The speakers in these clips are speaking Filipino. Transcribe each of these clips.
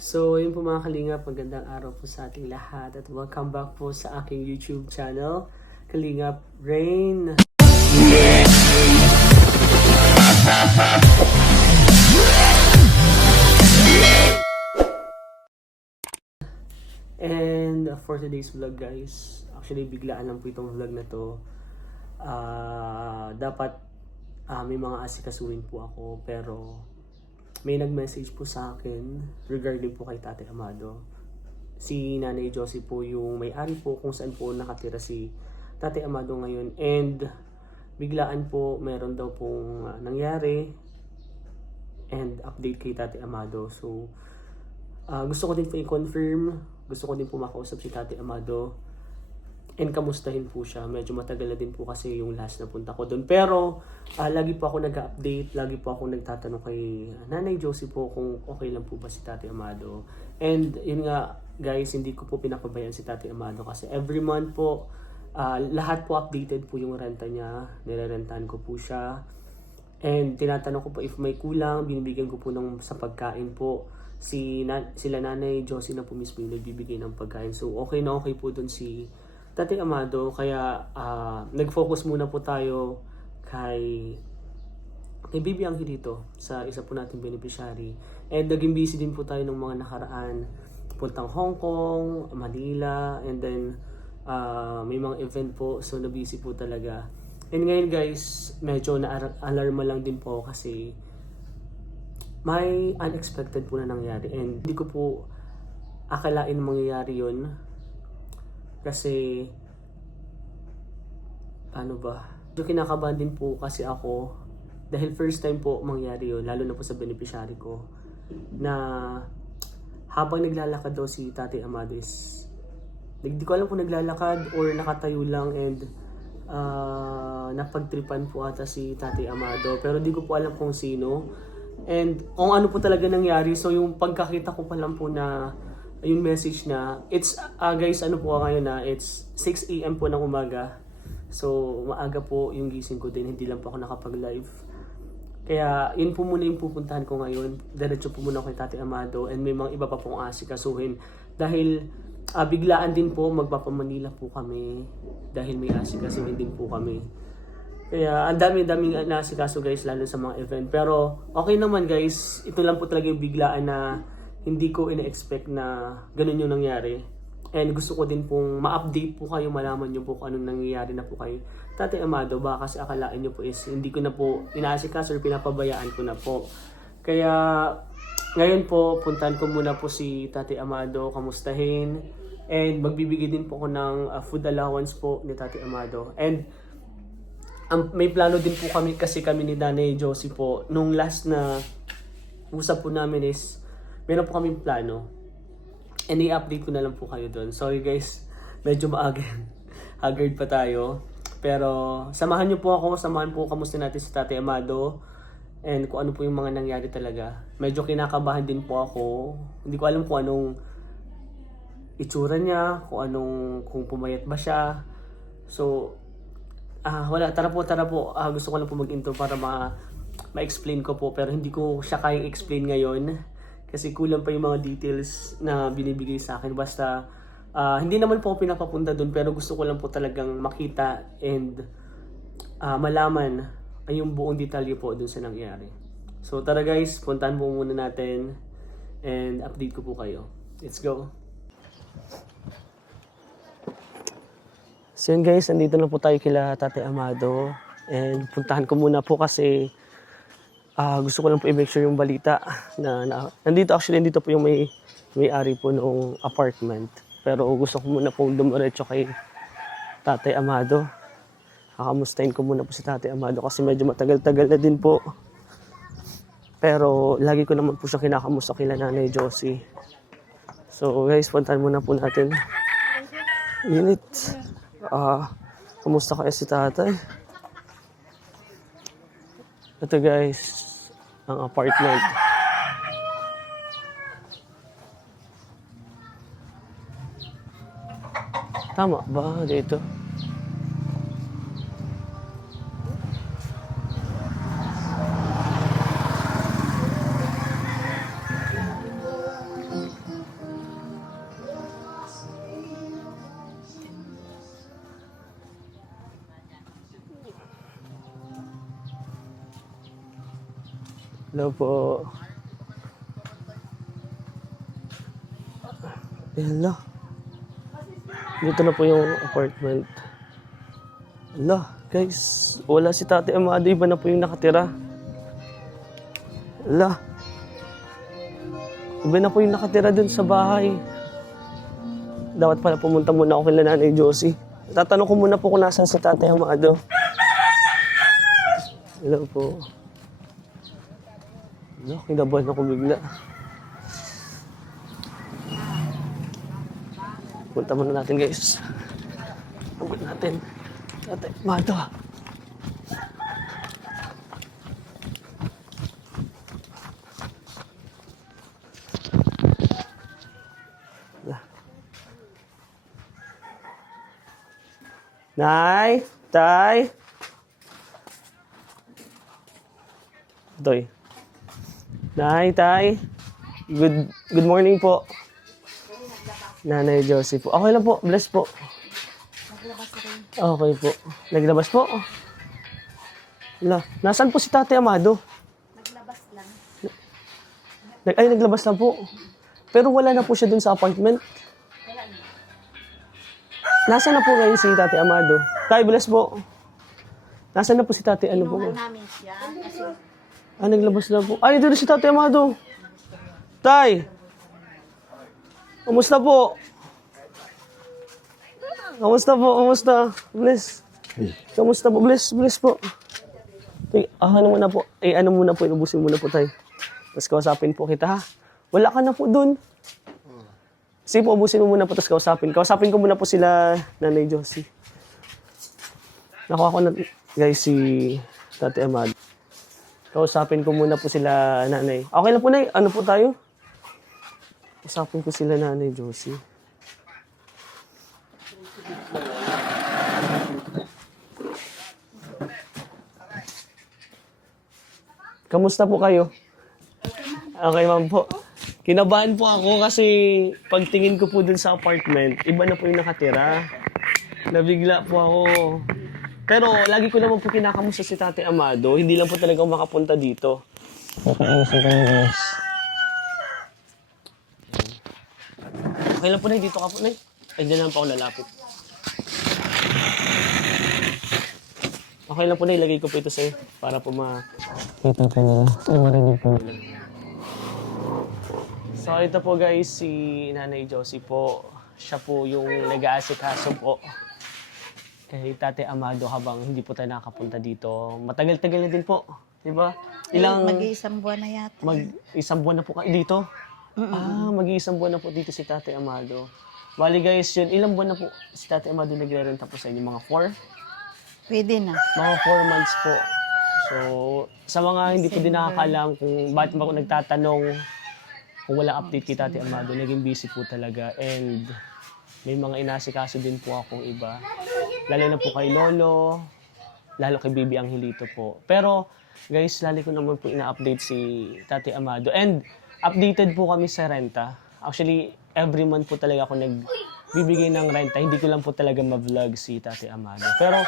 So, yun po mga kalingap, magandang araw po sa ating lahat at welcome back po sa aking YouTube channel, Kalingap Rain. And for today's vlog guys, actually biglaan lang po itong vlog na to. Dapat may mga asikasuhin po ako pero may nag-message po sa akin regarding po kay Tate Amado. Si Nanay Josie po yung may-ari po kung saan po nakatira si Tate Amado ngayon. And biglaan po meron daw pong nangyari and update kay Tate Amado. So gusto ko din po i-confirm, gusto ko din po makausap si Tate Amado and kamustahin po siya. Medyo matagal na din po kasi yung last na punta ko doon. Pero lagi po ako nag-update, lagi po ako nagtatanong kay Nanay Josie po kung okay lang po ba si Tate Amado. And yun nga guys, hindi ko po pinapabayaan si Tate Amado kasi every month po, lahat po updated po yung renta niya. Nirerentahan ko po siya. And tinatanong ko po if may kulang, binibigyan ko po sa pagkain po. Sila Nanay Josie na po mismo yung nagbibigay ng pagkain. So okay na okay po doon si Tate Amado, kaya nag-focus muna po tayo kay Bibi Angelito sa isa po nating beneficiary. And naging busy din po tayo ng mga nakaraan. Puntang Hong Kong, Manila, and then may mga event po, so na-busy po talaga. And ngayon guys, medyo na-alarma lang din po kasi may unexpected po na nangyari. And hindi ko po akalain mangyayari yun. Kasi, paano ba? So, kinakabahan din po kasi ako dahil first time po mangyari yun, lalo na po sa beneficiary ko, na habang naglalakad daw si Tate Amado is, hindi ko alam kung naglalakad or nakatayo lang and napagtripan po ata si Tate Amado. Pero di ko po alam kung sino. And kung ano po talaga nangyari, so yung pagkakita ko pa lang po na yung message na it's guys, ano po ngayon na it's 6 AM po ng umaga. So maaga po yung gising ko din, hindi lang po ako nakapag-live. Kaya yun po muna yung pupuntahan ko ngayon. Diretso po muna ako kay Tate Amado and may mga iba pa pong asikasuhin. Dahil biglaan din po magpapamanila po kami dahil may asikasuhin din po kami. Kaya ang daming nasikaso guys, lalo sa mga event. Pero okay naman guys, ito lang po talaga yung biglaan na hindi ko ina-expect na ganun yung nangyari. And gusto ko din pong ma-update po kayo, malaman nyo po kung anong nangyayari na po kay Tate Amado. Baka kasi akalaan nyo po is hindi ko na po inaasikaso or pinapabayaan ko na po. Kaya ngayon po, puntahan ko muna po si Tate Amado, kamustahin. And magbibigay din po ako ng food allowance po ni Tate Amado. And may plano din po kami kasi kami ni Nanay Josie po. Nung last na usap po namin is meron po kaming plano. And i-update ko na lang po kayo doon. Sorry guys, medyo maaga. Haggard pa tayo. Pero samahan niyo po ako, samahan po kamusta natin si Tate Amado. And kung ano po yung mga nangyari talaga. Medyo kinakabahan din po ako. Hindi ko alam kung anong itsura niya, kung pumayat ba siya. So, wala, tara po. Gusto ko lang po mag-intro para ma-explain ko po. Pero hindi ko siya kayang explain ngayon. Kasi kulang pa yung mga details na binibigay sa akin. Basta, hindi naman po ako pinapapunta doon. Pero gusto ko lang po talagang makita and malaman yung buong detalye po doon sa nangyari. So tara guys, puntahan po muna natin. And update ko po kayo. Let's go! So yun guys, nandito na po tayo kila Tate Amado. And puntahan ko muna po kasi gusto ko lang po i-make sure yung balita na nandito po yung may-ari po ng apartment. Pero gusto ko muna pong dumiretso kay Tate Amado. Kakamustahin ko muna po si Tate Amado kasi medyo matagal-tagal na din po. Pero lagi ko naman po siya kinakamusta kila Nanay Josie. So guys, puntahan muna po natin. Init. Kamusta kaya si Tatay? Ito guys, ang apartment. Tama ba dito? Hello po. Hello. Dito na po yung apartment. Hello, guys. Wala si Tate Amado. Iba na po yung nakatira. Hello. Iba na po yung nakatira dun sa bahay. Dapat pala pumunta muna ako kay Nanay Josie. Tatanong ko muna po kung nasan si Tate Amado. Hello po. Hello, kinabahan ako bigla. Punta muna natin, guys. Punta natin. Tate Amado. Nay, Tay. Toy. Nay, Tay. Good morning po. Nanay Josie po. Okay lang po. Bless po. Okay po. Naglabas po. Wala. Nasaan po si Tate Amado? Naglabas lang. Naglabas lang po. Pero wala na po siya dun sa apartment. Wala na. Nasaan na po ngayon si Tate Amado? Tay, bless po. Nasaan na po si Tate? Ano po? Inuman namin siya kasi Naglabas lang po. Ay, dito si Tate Amado. Tay! Kamusta po? Kamusta po? Kamusta? Bless. Kamusta po? Bless po. Tay, ano muna po? Ano muna po? Inubusin muna po, Tay. Tapos kausapin po kita, ha? Wala ka na po dun. Sige po, ubusin mo muna po, tapos kausapin. Kausapin ko muna po sila, Nanay Josie. Nakuha ko na, guys, si Tate Amado. Kausapin ko muna po sila, Nanay. Okay lang po, Nay. Ano po tayo? Kausapin ko sila, Nanay Josie. Kamusta po kayo? Okay, ma'am po. Kinabahan po ako kasi pagtingin ko po dun sa apartment, iba na po yung nakatira. Nabigla po ako. Pero lagi ko naman po kinakamusta si Tate Amado. Hindi lang po talaga ako makapunta dito. Okay lang po, Nay. Dito ka po, Nay. Ay, dyan lang po ako lalapit. Okay lang po, Nay. Lagay ko po ito sa'yo para po kita po nila. Ay, marinig po nila. So, ito po, guys, si Nanay Josie po. Siya po yung nag-aasikaso po kay Tate Amado habang hindi po tayo nakapunta dito. Matagal-tagal na din po. Di ba? mag-iisang buwan na yata. Mag-isang buwan na po kayo dito? Mag-iisang buwan na po dito si Tate Amado. Bali guys, yun, ilang buwan na po si Tate Amado nagre-renta po sa inyo? Mga 4? Pwede na. Mga 4 months po. So, sa mga hindi po din nakakaalam kung bakit ba ako nagtatanong kung wala update kay Tate Amado, naging busy po talaga. And may mga inasikaso din po akong iba. Lalo na po kay Lolo, lalo kay Bibi Angelito po. Pero guys, lalo ko naman po ina-update si Tate Amado. And updated po kami sa renta. Actually, every month po talaga ako nagbibigay ng renta. Hindi ko lang po talaga ma-vlog si Tate Amado. Pero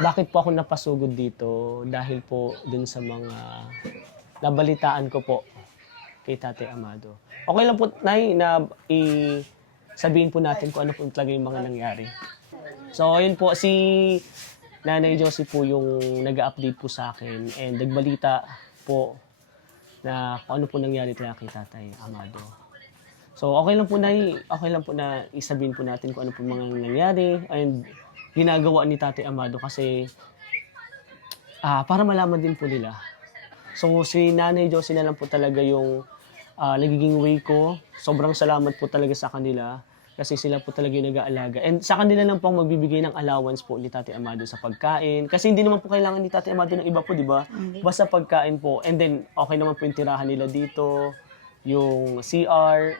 bakit po ako napasugod dito? Dahil po dun sa mga nabalitaan ko po kay Tate Amado. Okay lang po, Nay, na sabihin po natin kung ano po talaga yung mga nangyari. So, ayun po, si Nanay Josie po yung nag-update po sa akin and nagbalita po na kung ano po nangyari talaga kay Tatay Amado. So, okay lang po, Nay, okay lang po na isabihin po natin kung ano po mga nangyari and ginagawa ni Tatay Amado kasi para malaman din po nila. So, si Nanay Josie na lang po talaga yung nagiging way ko. Sobrang salamat po talaga sa kanila kasi sila po talaga yung nag-aalaga. And sa kanila lang po ang magbibigay ng allowance po ni Tate Amado sa pagkain. Kasi hindi naman po kailangan ni Tate Amado ng iba po, di ba? Basta pagkain po. And then, okay naman po yung tirahan nila dito, yung CR.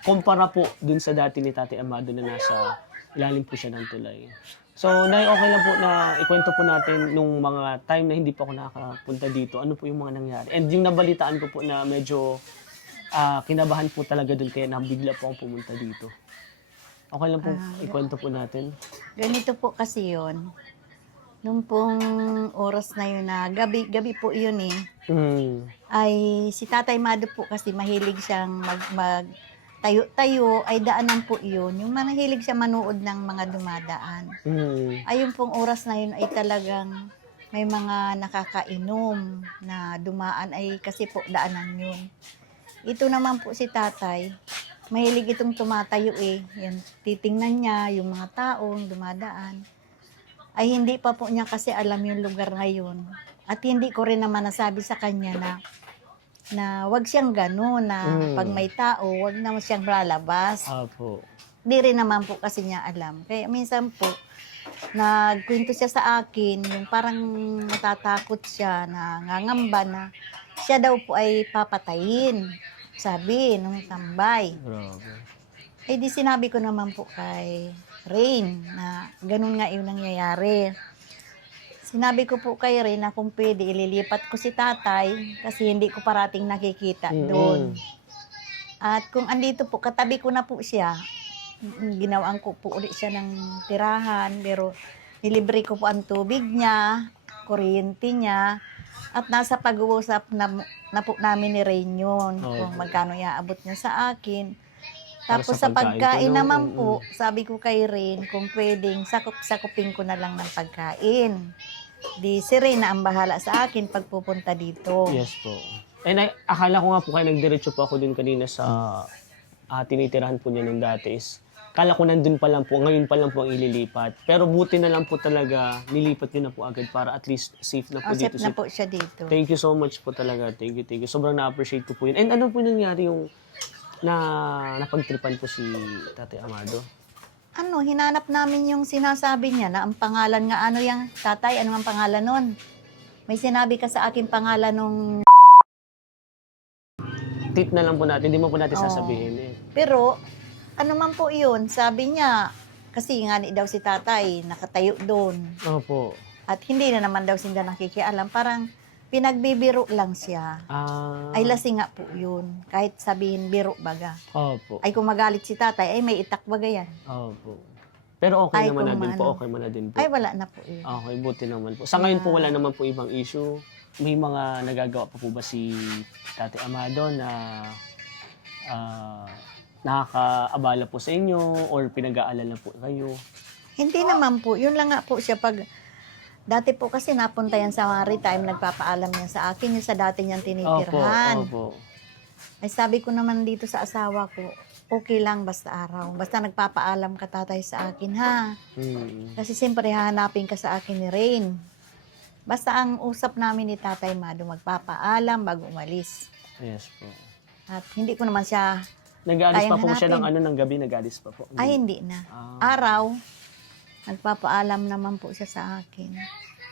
Kumpara po dun sa dati ni Tate Amado na nasa ilalim po siya ng tulay. So, Nay, okay lang po na ikwento po natin nung mga time na hindi po ako nakakapunta dito, ano po yung mga nangyari. And yung nabalitaan ko po na medyo kinabahan po talaga dun kaya nabigla po akong pumunta dito. Okay lang po, ikwento po natin. Ganito po kasi yon. Nung pong oras na yun na gabi po yun eh, ay si Tatay Mado po kasi mahilig siyang mag tayo-tayo, ay daanan po yun. Yung mahilig siya manood ng mga dumadaan. Ayun pong oras na yun ay talagang may mga nakakainom na dumaan ay kasi po daanan yun. Ito naman po si Tatay, mahilig itong tumatayo eh. Yan, titingnan niya yung mga taong dumadaan. Ay hindi pa po niya kasi alam yung lugar ngayon. At hindi ko rin naman nasabi sa kanya na wag siyang gano'n, na pag may tao, wag naman siyang lalabas. Opo. Di rin naman po kasi niya alam. Kaya minsan po, nagkwento siya sa akin, yung parang natatakot siya, na ngangamba na siya daw po ay papatayin. Sabi nung tambay. Grabe. Eh di sinabi ko naman po kay Rain na ganun nga yung nangyayari. Sinabi ko po kay Rain na kung pwede ililipat ko si Tatay kasi hindi ko parating nakikita doon. At kung andito po, katabi ko na po siya, ginawaan ko po ulit siya ng tirahan, pero nilibre ko po ang tubig niya, kuryente niya, at nasa pag-uusap na po namin ni Rain yun, kung magkano iaabot niya sa akin. Tapos sa pagkain naman po, sabi ko kay Rain, kung pwedeng sakupin ko na lang ng pagkain. Di si Rain na ang bahala sa akin pag pupunta dito. Yes po. And akala ko nga po kayo nagdiretso po ako din kanina sa tinitirahan po niya nung dati is. Kala ko nandun pa lang po, ngayon pa lang po ang ililipat. Pero buti na lang po talaga, nilipat niyo na po agad para at least safe na po dito. Safe na po siya dito. Thank you so much po talaga. Thank you. Sobrang na-appreciate ko po yun. And ano po nangyari yung napagtripan po si Tatay Amado? Hinanap namin yung sinasabi niya na ang pangalan nga, yung Tatay, ano ang pangalan nun? May sinabi ka sa akin pangalan nung... Tit na lang po natin, hindi mo po natin sasabihin eh. Pero, ano man po yun, sabi niya, kasi nga daw si Tatay, nakatayo doon. Opo. At hindi na naman daw sila nakikialam, parang pinagbibiro lang siya. Ay lasing nga po yun, kahit sabihin biro baga. Opo. Ay kung magalit si Tatay, ay may itak baga yan. Opo. Pero okay Ay, naman na kung din po, ano. okay man na din po. Ay wala na po yun. Okay, buti naman po. Sa ngayon po, wala naman po ibang issue. May mga nagagawa pa po ba si Tatay Amado na nakakaabala po sa inyo or pinag-aalala po kayo? Hindi naman po, yun lang nga po siya pag... Dati po kasi napunta yan sa maritime, nagpapaalam yan sa akin, yung sa dati niyang tinitirhan. Opo. Ay sabi ko naman dito sa asawa ko, okay lang basta araw. Basta nagpapaalam ka Tatay sa akin ha. Kasi siyempre hahanapin ka sa akin ni Rain. Basta ang usap namin ni Tatay Mado, magpapaalam bago umalis. Yes po. At hindi ko naman siya Nag-aalis pa kayang po siya ng hanapin. ng gabi, nag-aalis pa po. Ay hindi na. Araw, nagpapaalam naman po siya sa akin.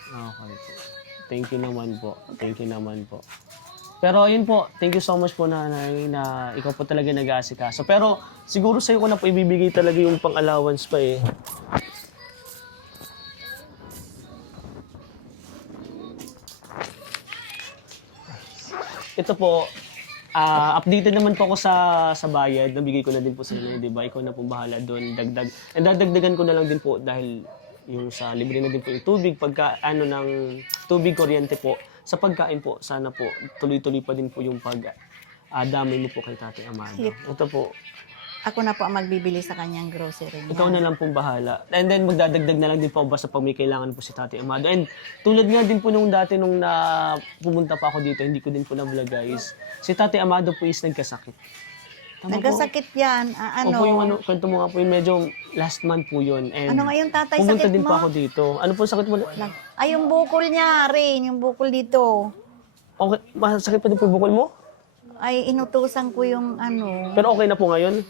Okay po. Thank you naman po. Thank you naman po. Pero ayun po, thank you so much po nanay na ikaw po talaga nag-aasikaso. Pero siguro sa'yo ko na po ibibigay talaga yung pang-allowance pa eh. Ito po, updated naman po ako sa bayad. Nabigay ko na din po sa inyo, di ba? Ikaw na po bahala doon, dagdag. And dadagdagan ko na lang din po dahil yung sa libre na din po yung tubig, pagka ng tubig, kuryente po. Sa pagkain po, sana po, tuloy-tuloy pa din po yung damay mo po kay Tatay Amado. Sige. Ito po, Ako na po ang magbibili sa kanyang grocery niya. ikaw na lang pong bahala. And then magdadagdag na lang din po basta pag may kailangan po si Tatay Amado. And tulad nga din po nung dati nung pumunta pa ako dito, hindi ko din po na-vlog guys. Si Tatay Amado po is nagkasakit. Tama Nagkasakit yan. po? Opo yung kwento mo nga po yung medyo last month po yun. And Ano nga yung Tatay, pumunta sakit din mo? po ako dito. Ano po sakit mo? Ay, yung bukol niya, Rain, yung bukol dito. Okay, masakit pa din po yung bukol mo? Ay, inutusan ko yung Pero okay na po ngayon?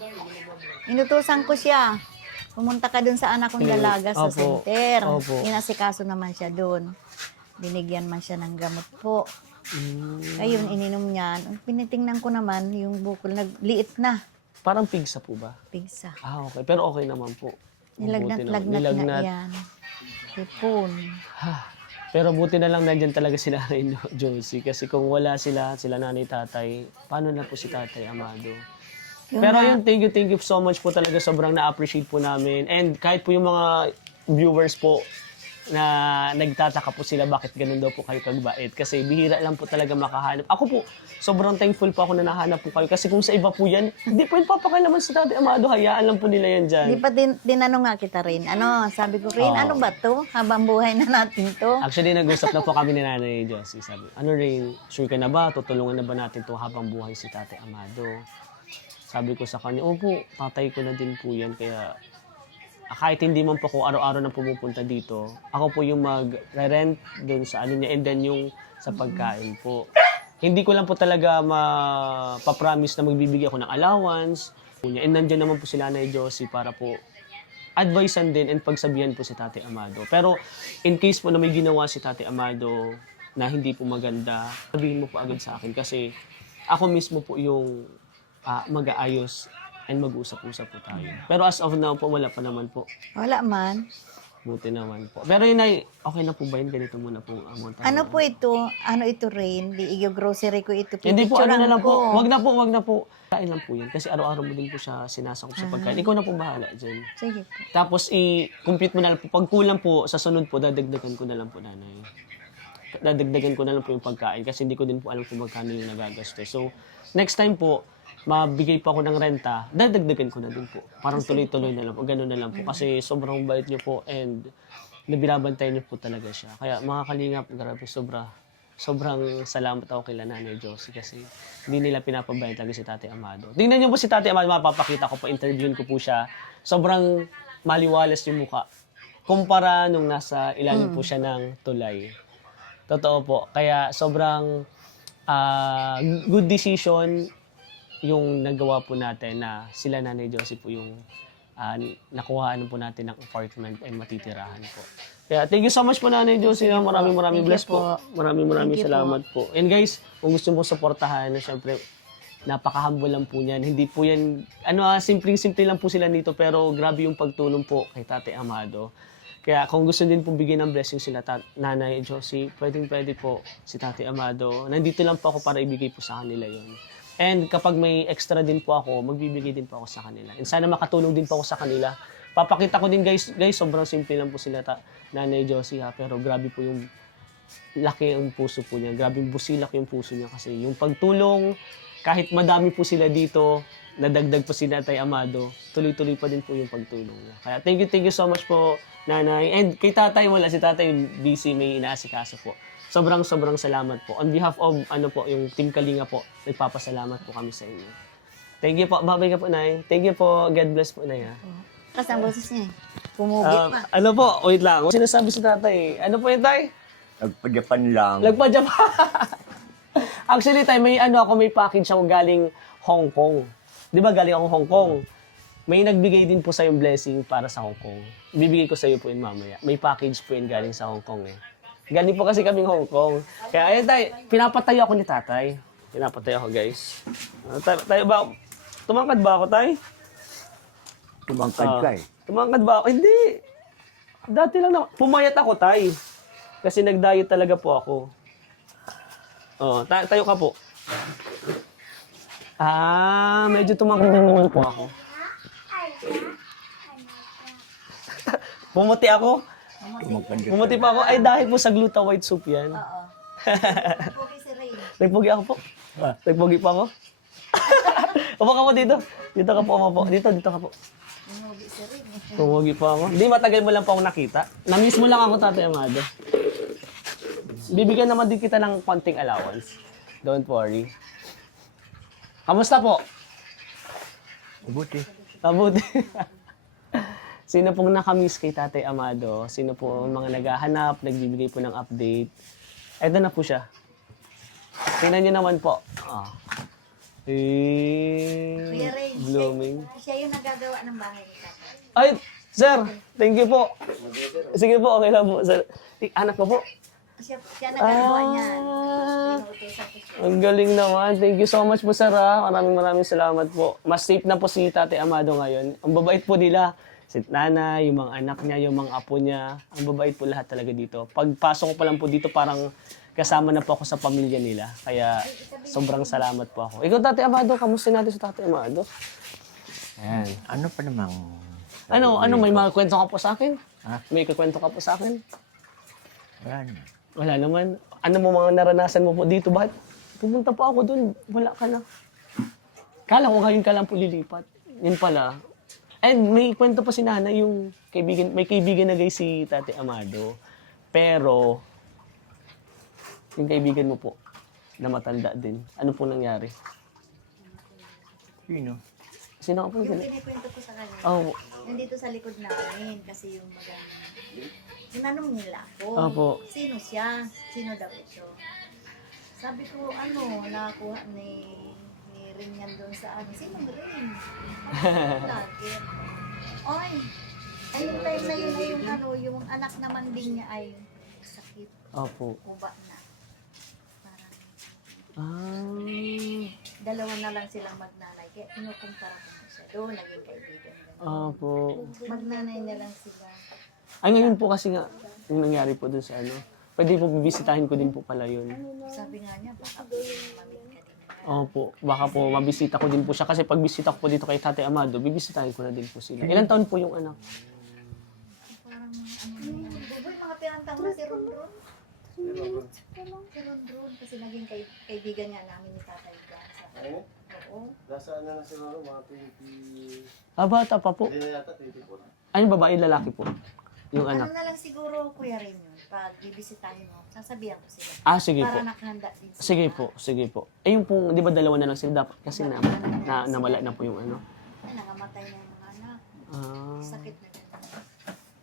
Inutusan ko siya. Pumunta ka dun sa anak kong dalaga sa Opo. center. Opo. Inasikaso naman siya dun. Binigyan man siya ng gamot po. Ayun, ininom niyan. Pinitingnan ko naman yung bukol, nagliit na. Parang pigsa po ba? Pigsa. Okay. Pero okay naman po. Nilagnat na yan. Tipon. Pero buti na lang nandyan talaga sila rin, Josie. Kasi kung wala sila nanay, tatay, paano na po si Tatay Amado? Pero yun, thank you so much po talaga. Sobrang na-appreciate po namin. And kahit po yung mga viewers po, na nagtataka po sila bakit ganun daw po kayo kagbait. Kasi bihira lang po talaga makahanap. Ako po, sobrang thankful po ako na nahanap po kayo. Kasi kung sa iba po yan, hindi po yung papakailaman sa Tatay Amado. Hayaan lang po nila yan dyan. Di pa tinanong nga kita rin. Sabi ko, Rain, ano ba to? Habang buhay na natin to. Actually, nag-usap na po kami ni Nanay Josie. Sabi, ano Rain, sure ka na ba? Tutulungan na ba natin to habang buhay si Tatay Amado? Sabi ko sa kanya, opo, tatay ko na din po yan. Kaya kahit hindi man po ako araw-araw na pumupunta dito, ako po yung mag-rent doon sa ano niya and then yung sa pagkain po. Hindi ko lang po talaga mapapromise na magbibigay ako ng allowance. And nandiyan naman po si Nanay Josie para po advisean din and pagsabihan po si Tatay Amado. Pero in case po na may ginawa si Tatay Amado na hindi po maganda, sabihin mo po agad sa akin kasi ako mismo po yung mag-aayos and mag-usap-usap po tayo. Pero as of now po, wala pa naman po. Wala man. Buti naman po. Pero yun ay, okay na po ba yun? Ganito muna po ang amount. Ano po ito? Ano ito, Rain? Di iyo grocery ko ito. Hindi po, ano na lang po. Ko. Wag na po. Kain lang po yan. Kasi araw-araw mo din po siya sinasakop sa pagkain. Ikaw na po bahala dyan. Sige po. Tapos i-compute mo na lang po. Pag kulang po, sa sunod po, dadagdagan ko na lang po, Nanay. Dadagdagan ko na lang po yung pagkain kasi hindi ko din po alam kung magkano yung nagagasto. So, next time po, mabigay pa ako ng renta, dadagdagan ko na din po. Parang tuloy-tuloy na lang po, gano'n na lang po. Kasi sobrang bait niyo po and nabinabantayan niyo po talaga siya. Kaya mga kalingap, grabe, sobrang salamat ako kay Nanay Josie kasi hindi nila pinapabayad talaga si Tatay Amado. Tingnan niyo po si Tatay Amado, mapapakita ko po, interviewin ko po siya. Sobrang maliwalas yung mukha. Kumpara nung nasa ilalim po siya ng tulay. Totoo po. Kaya sobrang good decision yung nagawa po natin na sila Nanay Josie po yung nakuhaan po natin ng apartment and matitirahan po. Kaya thank you so much po Nanay Josie. Maraming bless po. Maraming salamat po. And guys, kung gusto mo suportahan, syempre, napaka-humble lang po niyan. Hindi po yan, simple lang po sila dito pero grabe yung pagtulong po kay Tatay Amado. Kaya kung gusto din po bigyan ng blessing sila Nanay Josie, pwede po si Tatay Amado. Nandito lang po ako para ibigay po sa kanila yon. And kapag may extra din po ako, magbibigay din po ako sa kanila. And sana makatulong din po ako sa kanila. Papakita ko din guys, sobrang simple lang po sila Nanay Josie ha, pero grabe po yung laki ang puso po niya. Grabe yung busilak yung puso niya kasi yung pagtulong, kahit madami po sila dito, nadagdag po si Tatay Amado, tuloy-tuloy pa din po yung pagtulong niya. Kaya thank you so much po, Nanay. And kay Tatay, wala si Tatay, busy, may inaasikaso po. Sobrang salamat po. On behalf of yung Team Kalinga po, nagpapasalamat po kami sa inyo. Thank you po. Babay ka po, Nay. Thank you po. God bless po, Nay. Kasi ang boses niya pumugit pa. Ano po? Wait lang. Sinasabi si Tatay. Ano po yun, Tay? Nagpa-Japan lang. Nagpa-Japan. Actually, Tay, may package ako galing Hong Kong. Di ba galing ako Hong Kong? May nagbigay din po sa yung blessing para sa Hong Kong. Bibigay ko sa iyo po yun mamaya. May package po yun galing sa Hong Kong eh. Galing po kasi kaming Hong Kong. Kaya ayun Tay, pinapatayo ako ni Tatay. Pinapatayo ako guys. Tayo ba? Tumangkad ba ako, Tay? Tumangkad ka eh. Tumangkad ba ako? Hindi. Dati lang na. Pumayat ako, Tay. Kasi nag-diet talaga po ako. Tayo ka po. Medyo tumangkad naman po ako. Pumuti ako. Pumuti pa ako. Ay, dahil po sa gluta white soup yan. Oo. Pugi si Rain. Nagpugi ako po. Nagpugi pa ako. Upo ka po dito. Dito ka po, upo. Dito ka po. Pugi si Rain. Pumugi pa ako. Hindi, matagal mo lang po ako nakita. Na-miss mo lang ako, Tatay Amado. Bibigyan naman din kita ng konting allowance. Don't worry. Kamusta po? Mabuti. Mabuti. Sino pong nakamiss kay Tatay Amado? Sino po ang mga naghahanap, nagbibigay po ng update? Eto na po siya. Tingnan niyo naman po. Kuya Rain, Blooming. siya yung nagagawa ng bahay ni Tatay. Ay, sir! Thank you po. Sige po, okay lang po. Sir. Anak ko po. Siya nagagawa niya. Ang galing naman. Thank you so much po, sir. Maraming salamat po. Mas safe na po si Tatay Amado ngayon. Ang babait po nila. Si Nanay, yung mga anak niya, yung mga apo niya. Ang babait po lahat talaga dito. Pagpasok ko pa lang po dito, parang kasama na po ako sa pamilya nila. Kaya sobrang salamat po ako. Ikaw, Tatay Amado, kamusta natin sa Tatay Amado? Ayan. Ano pa namang... May mga kwento ka po sa akin? Ha? May ikukwento ka po sa akin? Wala na. Wala naman. Ano mo mga naranasan mo po dito? Bakit pumunta po ako doon? Wala ka na. Kala ko ngayon ka lang po lilipat. Yun pala. And may kwento pa si nanay yung kaibigan, may kaibigan na guys si Tate Amado. Pero, yung kaibigan mo po, na matanda din. Ano po nangyari? Sino? Sino ka po? Yung kinikwento ko sa kanya, Oh, nandito sa likod namin kasi yung tinanong nila ako, Opo. sino siya? Sino daw ito? Sabi ko, nakakuha ni Ring yan doon sa sino Ring? Lagi. Oy, ay yung time na yun ay yung anak naman din niya ay sakit, opo. kuba na. Parang, Ah, dalawa na lang silang magnanay. Kaya kinukumpara ko na siya doon, naging kaibigan ganun. opo. Magnanay na lang sila. Ay, ngayon po kasi nga, yung nangyari po dun sa pwede po bibisitahin ko din po pala yun. Sabi nga niya, baka mamit ka din. Opo, baka po mabisita ko din po siya kasi pag bisita ko po dito kay Tate Amado, bibisitahin ko na din po sila. Ilang taon po yung anak? Parang buboy, mga pirantang na si Ron. Si Ron, kasi naging kaibigan nga namin ni Tatay Jan. Oo? Oo. Nasa ano na siguro, mga 20... Bata pa po. Hindi na yata, 24. Ano babae, lalaki po? Yung Ano anak. na lang siguro, Kuya Rin yun, pag bibisitahin mo, sasabihan ko sila. Sige po. Para nakahanda din sila. Sige po. Eh yung pong, di ba dalawa na lang sila dapat kasi nawala na po yung ano. Ay, nangamatay na yung mga anak. Ah. Sakit na din.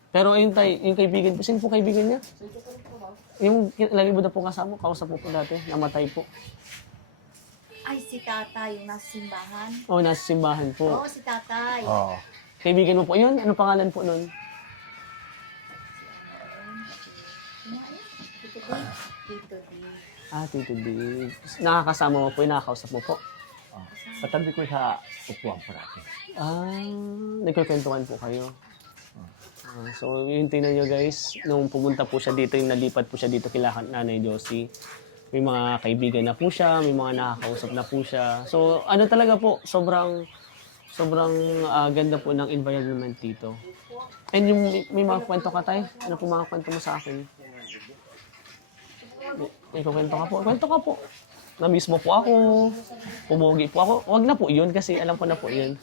Pero ayun tay, yung kaibigan po, sino po kaibigan niya? Yung lagi mo na po kasama, kausap po dati, namatay po. Ay, si Tatay, yung nasa simbahan. Oh, nasa simbahan po. Oo, si Tatay. Oo. Kaibigan mo po yun? Ano pangalan po nun? Tito D. Tito D. Tito D. Nakakasama mo po, nakakausap mo po. Oh. Katabi ko sa upuan parati. Nagkukwentuhan po kayo. So, yun tingnan nyo guys, nung pumunta po siya dito, yung nalipat po siya dito kila Nanay Josie, may mga kaibigan na po siya, may mga nakakausap na po siya. So, ano talaga po, sobrang ganda po ng environment dito. And yung may mga kwento ka tayo, ano po mga kwento mo sa akin? May kwento ka po, kwento ka po. Na-miss mo po ako, pumugi po ako. Wag na po yun kasi alam ko na po yun.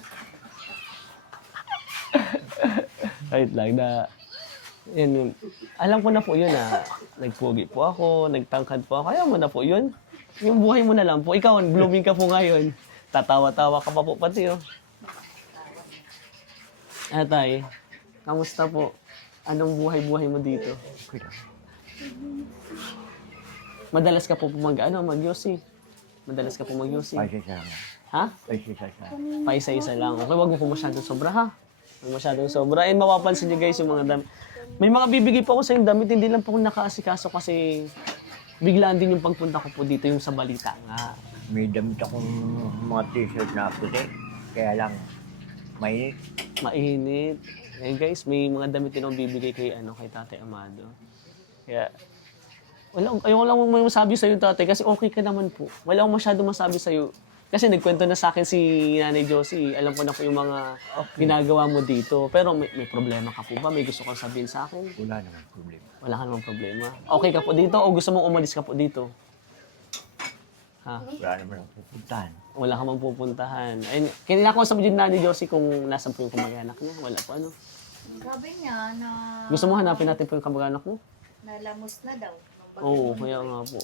Wait lang na, yun. Alam ko na po yun nagpugi po ako, nagtangkad po ako. Kaya mo na po yun. Yung buhay mo na lang po. Ikaw, blooming ka po ngayon. Tatawa-tawa ka pa po pati Atay, kamusta po? Anong buhay-buhay mo dito? Okay lang. Madalas ka po mag-yosi. Madalas ka po mag-yosi. Paisa-isa lang. Ha? Paisa-isa. Paisa-isa lang. Okay, wag mo po masyadong sobra ha. Huwag masyadong sobra. And mapapansin niyo guys yung mga damit. May mga bibigay po ako sa yung damit, hindi lang po ako nakaasikaso kasi biglaan din yung pagpunta ko po dito yung sa balita nga. May damit akong mga t-shirt na puti. Kaya lang, mainit. Mainit. Eh guys, may mga damit din akong bibigay kay Tatay Amado. Kaya, ayoko lang may masabi sa'yo tatay kasi okay ka naman po. Wala akong masyadong masabi sa'yo. Kasi nagkwento na sa akin si Nanay Josie. Alam ko na po yung mga ginagawa mo dito. Pero may problema ka po ba? May gusto kang sabihin sa akin? Wala naman problema. Wala ka namang problema. Okay ka po dito o gusto mong umalis ka po dito? Ha? Wala naman ang pupuntahan. Wala ka mang pupuntahan. Ayun, kinakausap mo din Nanay Josie kung nasan po yung kamag-anak niya. Wala po Sabi niya na Gusto mo hanapin natin po yung kamag-anak mo? nalamos na daw. nung Oo, bagyo. kaya nga po.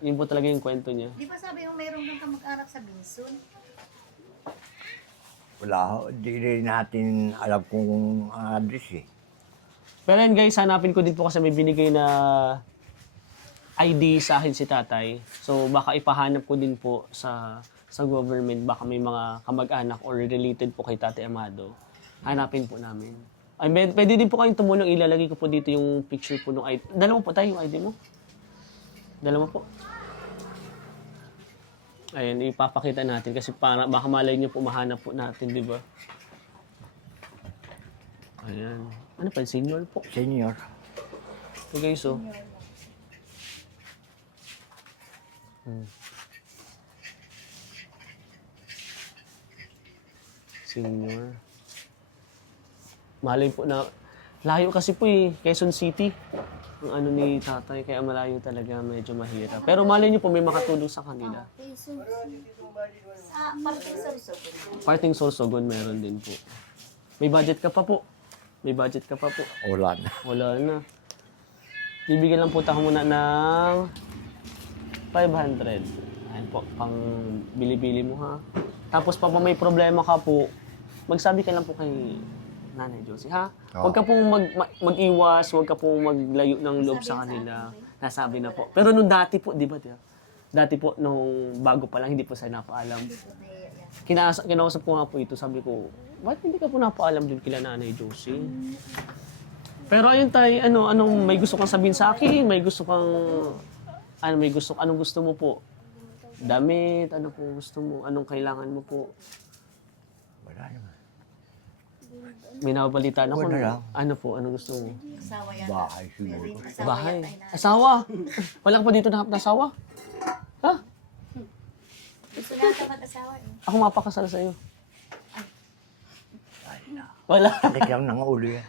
Yun po talaga yung kwento niya. Di ba sabi yung mayroong kang kamag-anak sa Binsun? Wala, di rin natin alam kung address eh. Pero yun guys, hanapin ko din po kasi may binigay na ID sa akin si tatay. So baka ipahanap ko din po sa government. Baka may mga kamag-anak or related po kay Tatay Amado. Hanapin po namin. Ay, pwede din po kayong tumulong. Ilalagay ko po dito yung picture po ng ID. Dalawa po tayo yung ID mo. Dalawa po. Ayan, ipapakita natin kasi para baka malay nyo po mahanap po natin, di ba? Ayan. Ano pa, senior po? Senior. Okay, so. Senior. Malay po na, Layo kasi po eh, Quezon City. Ang ano ni tatay, kaya malayo talaga, medyo mahirap. Pero malay niyo po, may makatulong sa kanila. Sa parting Sorsogon. Parting Sorsogon meron din po. May budget ka pa po. May budget ka pa po. Wala na. Wala na. Bibigyan lang po tayo muna ng 500. Ayun po, pang bili-bili mo ha. Tapos pa may problema ka po, magsabi ka lang po kay Nanay Josie, ha? Huwag ka pong mag-iwas, huwag ka pong maglayo ng loob sa kanila. Nasabi na po. Pero nung dati po, di ba? Dati po, nung bago pa lang, hindi po saya napaalam. Kinausap ko nga po ito, sabi ko, bakit hindi ka po napaalam din kila Nanay Josie? Pero ayun tayo, anong may gusto kang sabihin sa akin? May gusto kang, anong gusto mo po? Damit, ano po gusto mo? Anong kailangan mo po? Wala naman. May nababalitaan ako. Wala lang. Ano po? Anong gusto mo? Asawa yata. Bahay siguro. Bahay. Asawa. Wala ka pa dito na asawa? Ha? Gusto nata mag-asawa eh. Ako mapakasal sa iyo. Wala. Sakit lang ng ulo yan.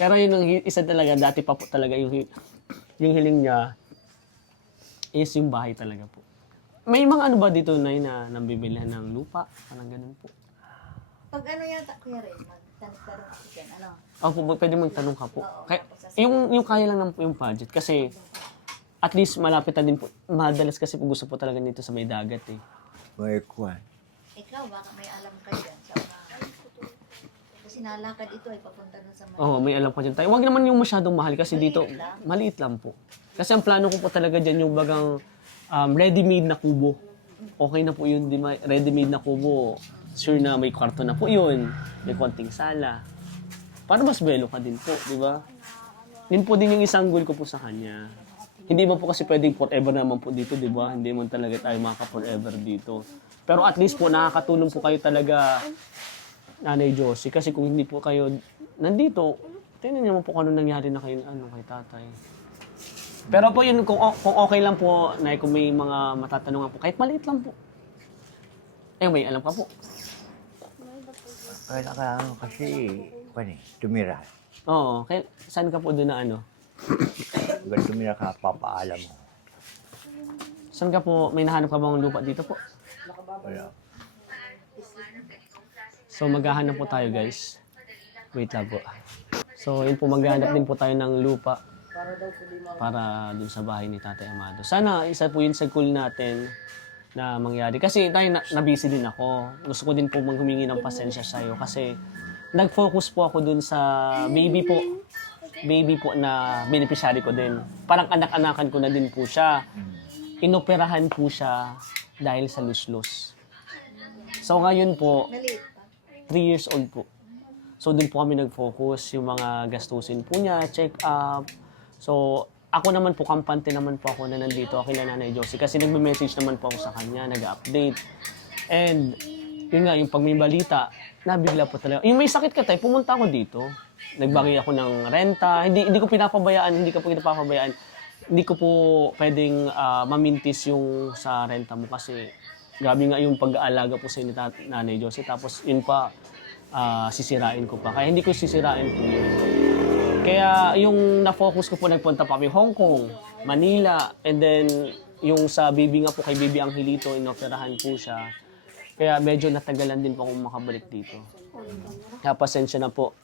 Pero yun ang isa talaga, dati pa po talaga yung hiling niya is yung bahay talaga po. May mga ano ba dito na nabibilihan ng lupa? Parang ganun po. Pag ano yata, Kuya Ray, magtanong ako dyan, ano? Opo, pwede magtanong ka po. Oo, Kaya, tapos sasabihin. yung kaya lang ng yung budget kasi at least malapit na din po. Madalas kasi po gusto po talaga dito sa may dagat eh. May kwan. Ikaw, baka may alam ka dyan sa mga... Kasi nalakad ito ay papunta nun sa mga... Oo, may alam pa dyan tayo. Huwag naman yung masyadong mahal kasi dito, maliit lang po. Kasi ang plano ko po talaga dyan yung bagang ready-made na kubo. Okay na po yun, di ma- ready-made na kubo. Sure na may kwarto na po yun. May konting sala. Para mas belo ka din po, di ba? Yun po din yung isang goal ko po sa kanya. Hindi mo po kasi pwedeng forever naman po dito, di ba? Hindi mo talaga tayo makaka-forever dito. Pero at least po, nakakatulong po kayo talaga, Nanay Josie. Kasi kung hindi po kayo nandito, tingnan niyo po kung ano nangyari na kayo kay tatay. Pero po yun, kung okay lang po, Nay, kung may mga matatanungan po, kahit maliit lang po. May alam ka po. Kailangan kasi, kwan eh, tumira. Oo, saan ka po doon na ano? Pag tumira ka, papaalam mo. Saan ka po, may nahanap ka bang lupa dito po? Wala. So maghahanap po tayo guys. Wait lang po. So yun po, maghahanap din po tayo ng lupa para dun sa bahay ni Tatay Amado. Sana isa po yun sa goal natin na mangyari. Kasi tayo na-busy din ako. Gusto ko din po humingi ng pasensya sa'yo kasi nag-focus po ako dun sa baby po na beneficiary ko din. Parang anak-anakan ko na din po siya. Inoperahan po siya dahil sa luslus. So ngayon po, Maliit pa. 3 years old po. So doon po kami nag-focus, yung mga gastusin po niya, check up. So ako naman po, kampante naman po ako na nandito, ako kay Nanay Josie. Kasi nagme-message naman po ako sa kanya, nag-update. And yun nga, yung pag may balita, nabigla po talaga. Yung may sakit ka tayo, pumunta ako dito. Nagbagay ako ng renta. Hindi ko pinapabayaan, hindi ko po pinapabayaan. Hindi ko po pwedeng mamintis yung sa renta mo kasi grabe nga yung pag-aalaga po sa inyo Nanay Josie. Tapos yun pa, sisirain ko pa. Kaya hindi ko sisirain po yun. Kaya yung na-focus ko po, nagpunta pa kami Hong Kong, Manila, and then yung sa baby nga po, kay Baby Angelito, inoperahan po siya. Kaya medyo natagalan din po akong makabalik dito. Kaya pasensya na po.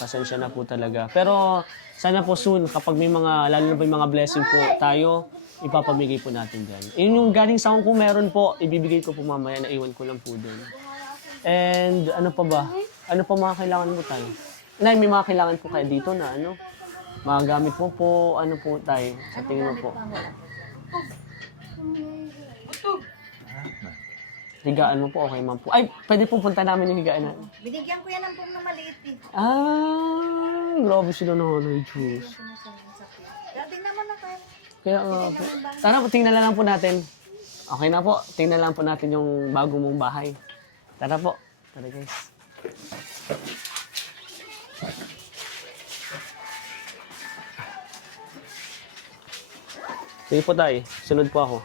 Pasensya na po talaga. Pero sana po soon, kapag may mga, lalo na po yung mga blessing po tayo, ipapamigay po natin dyan. Yun yung galing sa Hong Kong meron po, ibibigay ko po mamaya, naiwan ko lang po doon. And ano pa ba? Ano pa mga kailangan mo tayo? Nay, may mga kailangan po kayo dito na ano? Mga gamit mo po, ano po tayo? Sa tingin mo po? Higaan mo po, okay man po. Ay, pwede po punta namin yung higaan natin. Binigyan ko yan ng pong na maliit eh. Grabe sila na Nanay Juice. Grabe naman na kayo. Kaya nga po. Tara po, tingnan na lang po natin. Okay na po, tingnan lang po natin yung bago mong bahay. Tara po. Tara guys. Sige po tayo, sunod po ako.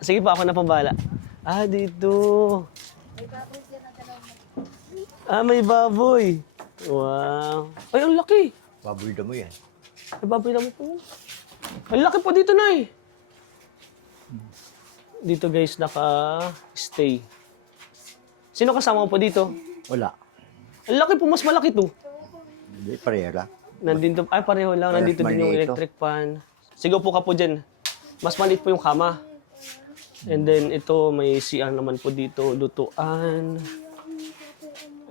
Sige pa, ako na pambala. Ah, dito. Ah, may baboy. Wow. Ay, ang laki. Baboy damo yan. May baboy naman po. Ang laki po dito, Nay. Dito guys, naka-stay. Sino kasama mo po dito? Wala. Ang laki po, mas malaki to. Hindi, pareha lang. Nandito, ay pareho lang. Parehas Nandito din yung maliit, electric fan. Sige po ka po dyan. Mas maliit po yung kama. And then ito, may CR naman po dito. Lutuan.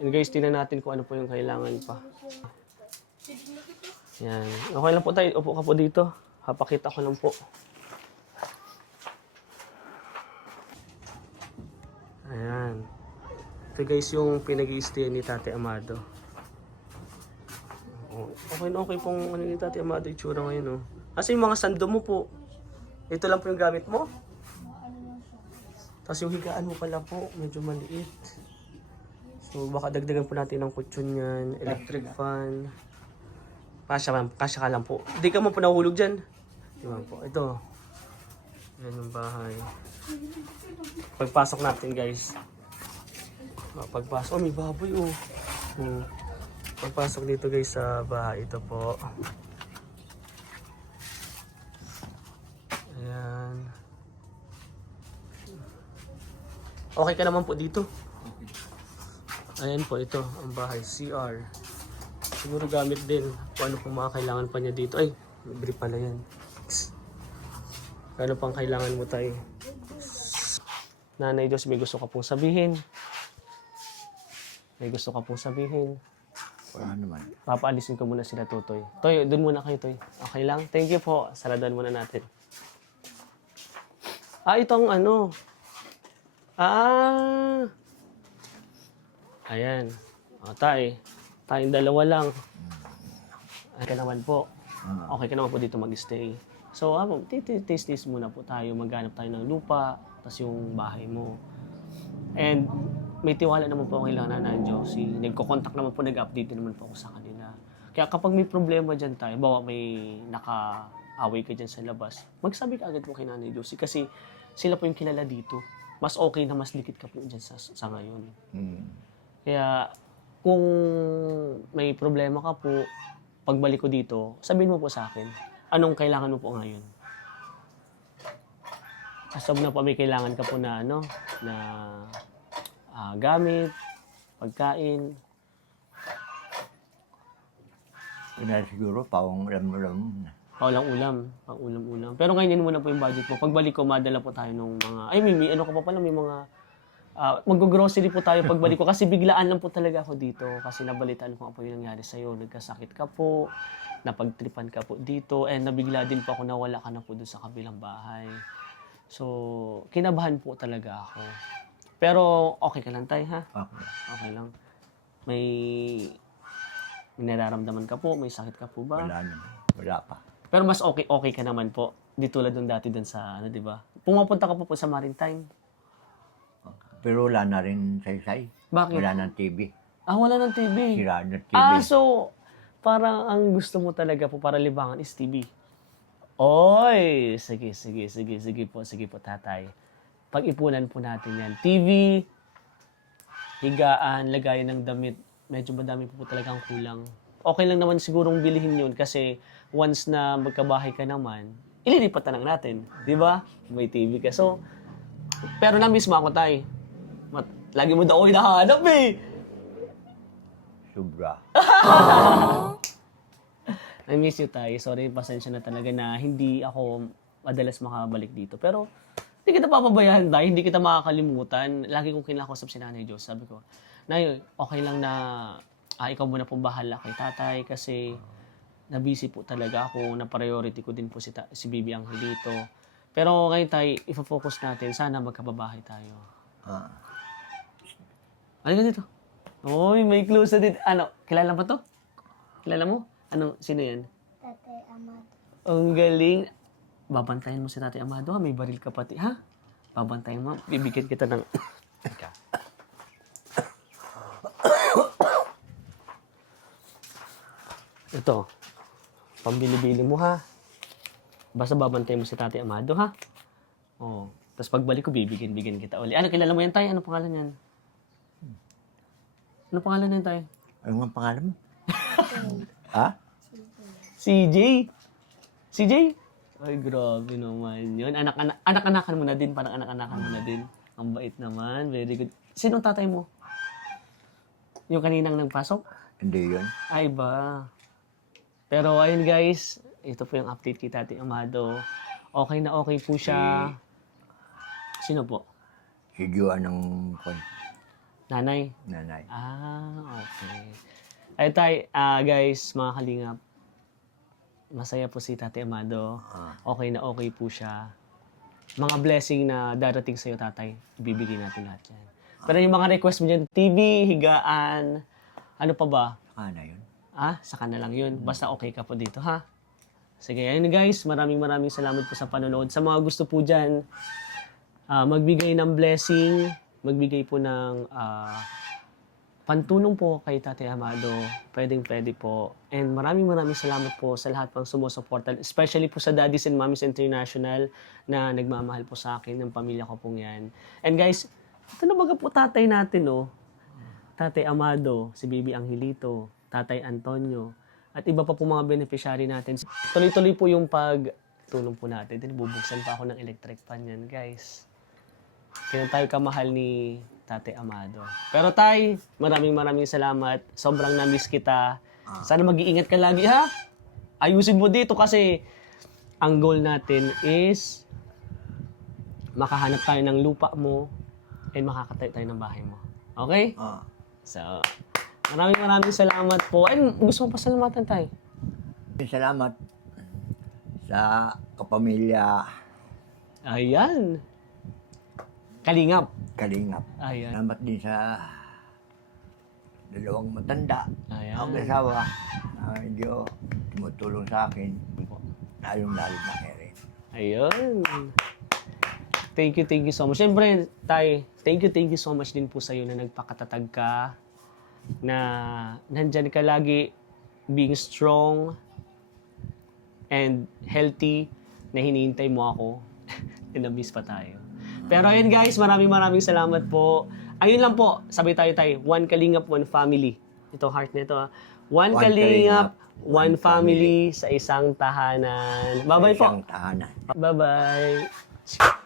And guys, tingnan natin kung ano po yung kailangan pa. Yan. Okay lang po tayo. Upo ka po dito. Hapakita ko lang po. Ayan. Ito guys yung pinag-i-stay ni Tate Amado. Okay na okay pong ano ni Tate Amado itsura ngayon, oh. Kasi yung mga sando mo po, ito lang po yung gamit mo. Tapos yung higaan mo pala po, medyo maliit. So baka dagdagan po natin ng kutsyon yan, electric fan. Kasya ka lang po. Hindi ka mo po nahulog dyan. Diba po, ito. Yan yung bahay. Pagpasok natin guys. Pagpasok, oh may baboy oh. Pagpasok dito guys sa bahay, ito po. Ayan. Okay ka naman po dito. Ayan po, ito ang bahay, CR. Siguro gamit din kung ano po mga kailangan pa niya dito. Ay, libre pala yan. Ano pang kailangan mo tayo? Nanay Diyos, may gusto ka pong sabihin. May gusto ka pong sabihin. Wala naman. Papaalisin ko muna sila, Totoy. Toy, doon muna kayo, Toy. Okay lang? Thank you po. Saladan muna natin. Ah, itong ano. Ah. Ayan. O, tay. Tayong dalawa lang. Okay ka naman po. Okay ka naman po dito mag-stay. So, taste muna po tayo. Maghanap tayo ng lupa. Tapos yung bahay mo. And may tiwala naman po ako kay Nanay Josie. Nagko-contact naman po, nag-update naman po ako sa kanila. Kaya kapag may problema dyan tayo, bawa may naka-away ka dyan sa labas, magsabi ka agad po kay Nanay Josie kasi sila po yung kilala dito. Mas okay na mas dikit ka po dyan sa ngayon. Kaya kung may problema ka po, pagbalik ko dito, sabihin mo po sa akin, anong kailangan mo po ngayon? Asab na po may kailangan ka po na ano, na gamit, pagkain. Yun na siguro, pawang ulam-ulam. Paulang ulam, pang ulam-ulam. Pero ngayon yun muna po yung budget mo. Pagbalik ko, madala po tayo ng mga, ay may ano ka pa pala, may mga, mag-grocery po tayo pagbalik ko. Kasi biglaan lang po talaga ako dito. Kasi nabalitaan ko ano po yung nangyari sa'yo. Nagkasakit ka po, napagtripan ka po dito, and nabigla din po ako nawala ka na po doon sa kabilang bahay. So, kinabahan po talaga ako. Pero okay ka lang tayo, ha? Okay. Okay lang. May nararamdaman ka po? May sakit ka po ba? Wala naman. Wala pa. Pero mas okay ka naman po. Di tulad nung dati dun sa, ano, di ba? Pumapunta ka po sa Maritime. Pero wala na rin saysay. Bakit? Wala ng TV. Ah, wala ng TV. Sira na TV. Ah, so, parang ang gusto mo talaga po para libangan is TV. Oy! Sige po, tatay. Pag-ipunan po natin yan. TV, higaan, lagayan ng damit. Medyo madami po talagang kulang. Okay lang naman sigurong bilihin yun kasi once na magkabahay ka naman, ililipat na lang natin. Di ba? May TV ka. So, pero na-miss mo ako, tay. Lagi mo daw ako hinahanap eh. Sobra. I-miss you, tay. Sorry, pasensya na talaga na hindi ako madalas makabalik dito. Pero, hindi kita papabayaan, tay. Hindi kita makakalimutan. Lagi kong kinakausap si Nanay Diyos. Sabi ko, Nay, okay lang na ikaw muna pong bahala kay tatay kasi na-busy po talaga ako. Na-priority ko din po si Bibi Angel dito. Pero ngayon, tay, ifo-focus natin. Sana magkababahay tayo. Ano ka dito? Uy, may close na dito. Ano, kilala mo to? Kilala mo? Ano, sino yan? Tatay Amado. Ang galing. Babantayan mo si Tatay Amado, ha? May baril ka pati, ha? Babantayan mo. Bibigyan kita ng... Ito. Pambili-bili mo, ha? Basta babantayan mo si Tatay Amado, ha? Oh. Tapos pagbalik ko, bibigyan kita uli. Ano, kilala mo yan, Tay? Ano pangalan yan? Ano pangalan yan, Tay? Ano nga pangalan mo? Ha? CJ? CJ? Ay, grabe naman yun. Anak-anakan mo na din. Parang anak-anakan mo na din. Ang bait naman. Very good. Sinong tatay mo? Yung kaninang nagpasok? Hindi yun. Ay ba? Pero ayun guys, ito po yung update kay Tati Amado. Okay na okay po siya. Sino po? Si Juan ng Nanay? nanay. Okay. Ay tay, guys, mga kalingap. Masaya po si Tati Amado. Okay na okay po siya. Mga blessing na darating sa'yo, tatay, ibibigay natin lahat yan. Pero yung mga request mo dyan, TV, higaan, ano pa ba? Ano yun? Saka na lang yun. Basta okay ka po dito, ha? Sige, ayun guys, maraming salamat po sa panonood. Sa mga gusto po dyan, magbigay ng blessing, magbigay po ng pantulong po kay Tate Amado. Pwede po. And maraming salamat po sa lahat pang sumusuporta. Especially po sa Daddies and Mommies International na nagmamahal po sa akin, ng pamilya ko pong yan. And guys, ito na baga po tatay natin, oh. Tate Amado, si Baby Angelito, Tatay Antonio, at iba pa po mga beneficiary natin. Tuloy-tuloy po yung pagtulong po natin. Bubuksan pa ako ng electric fan yan, guys. Kaya tayo kamahal ni Tate Amado. Pero tay, maraming salamat. Sobrang na-miss kita. Sana mag-iingat ka lagi, ha? Ayusin mo dito kasi ang goal natin is makahanap tayo ng lupa mo and makakatayo tayo ng bahay mo. Okay? So, maraming salamat po. And gusto mo pasalamatan tayo? Salamat sa kapamilya Ayan. Kalingap. Kalingap. Ayan. Salamat din sa dalawang matanda. Ayan. Ang asawa na medyo tumutulong sa akin. Lalong-lalo na kay Ren. Ayun. Thank you so much. Siyempre, tay, thank you so much din po sa iyo na nagpakatatag ka, na nandyan ka lagi, being strong and healthy, na hinihintay mo ako. Na-miss pa tayo. Pero ayun guys, maraming salamat po. Ayun lang po, sabay tayo. One Kalingap, one family. Ito heart nito, ha. One Kalingap, one family sa isang tahanan. Bye-bye po. Isang tahanan. Bye-bye.